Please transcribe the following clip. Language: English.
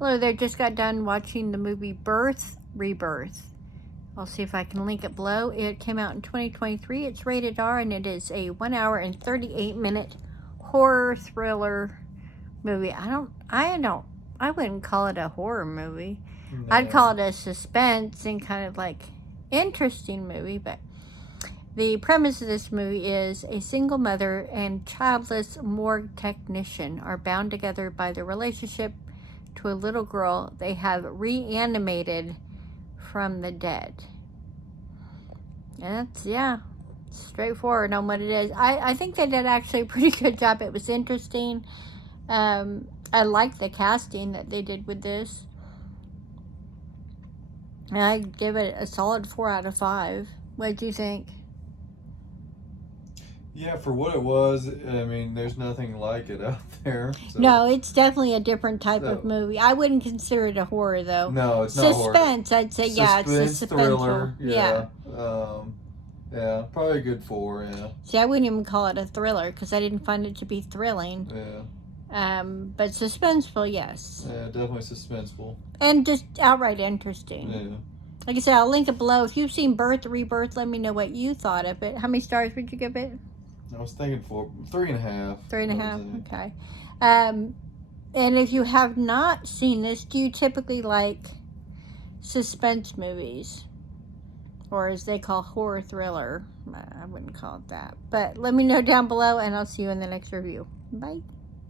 Hello there, just got done watching the movie Rebirth. I'll see if I can link it below. It came out in 2023. It's rated R, and it is a 1 hour and 38-minute horror thriller movie. I wouldn't call it a horror movie. No. I'd call it a suspense and kind of like interesting movie, but the premise of this movie is a single mother and childless morgue technician are bound together by their relationship to a little girl they have reanimated from the dead. And that's, yeah, straightforward on what it is. I think they did actually a pretty good job. It was interesting. I like the casting that they did with this. And I'd give it a solid 4 out of 5. What do you think? Yeah, for what it was, I mean, there's nothing like it out there. So. No, it's definitely a different type of movie. I wouldn't consider it a horror, though. No, it's not horror. Suspense, I'd say, yeah, it's a suspenseful. Thriller, yeah. Yeah, probably a good 4, yeah. See, I wouldn't even call it a thriller, because I didn't find it to be thrilling. Yeah. But suspenseful, yes. Yeah, definitely suspenseful. And just outright interesting. Yeah. Like I said, I'll link it below. If you've seen Rebirth, let me know what you thought of it. How many stars would you give it? I was thinking 3.5. 3.5, okay. And if you have not seen this, do you typically like suspense movies? Or as they call horror thriller? I wouldn't call it that. But let me know down below, and I'll see you in the next review. Bye.